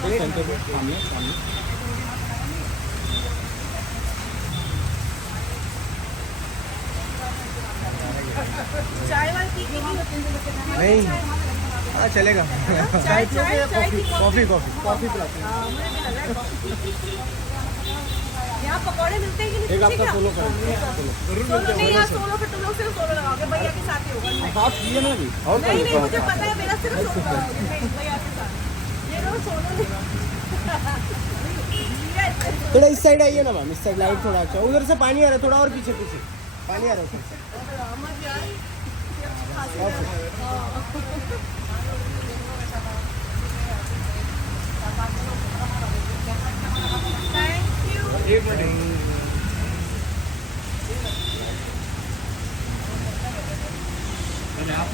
Centre पे सामने सामने। चाय वाली नहीं, हाँ चलेगा। चाय चाय कॉफी कॉफी कॉफी पिलाते हैं। मुझे भी लग रहा है यहाँ पकौड़े मिलते हैं कि नहीं? एक हफ्ता सोलो करेंगे। सोलो नहीं, यहाँ सोलो फिर तुम लोग सिर्फ सोलो लगाओगे, भैया के साथ ही होगा। बात की है ना अभी। नहीं नहीं, मुझे पता है, मेरा सिर्फ सोलो लगाओगे भैया के साथ। ये लोग सोलो नहीं। थोड़ा इस साइड आइए ना मैम, इस साइड लाइट थोड़ा अच्छा, उधर से पानी आ रहा है, थोड़ा और पीछे पीछे पानी आ रहा है। एक मिनट। आप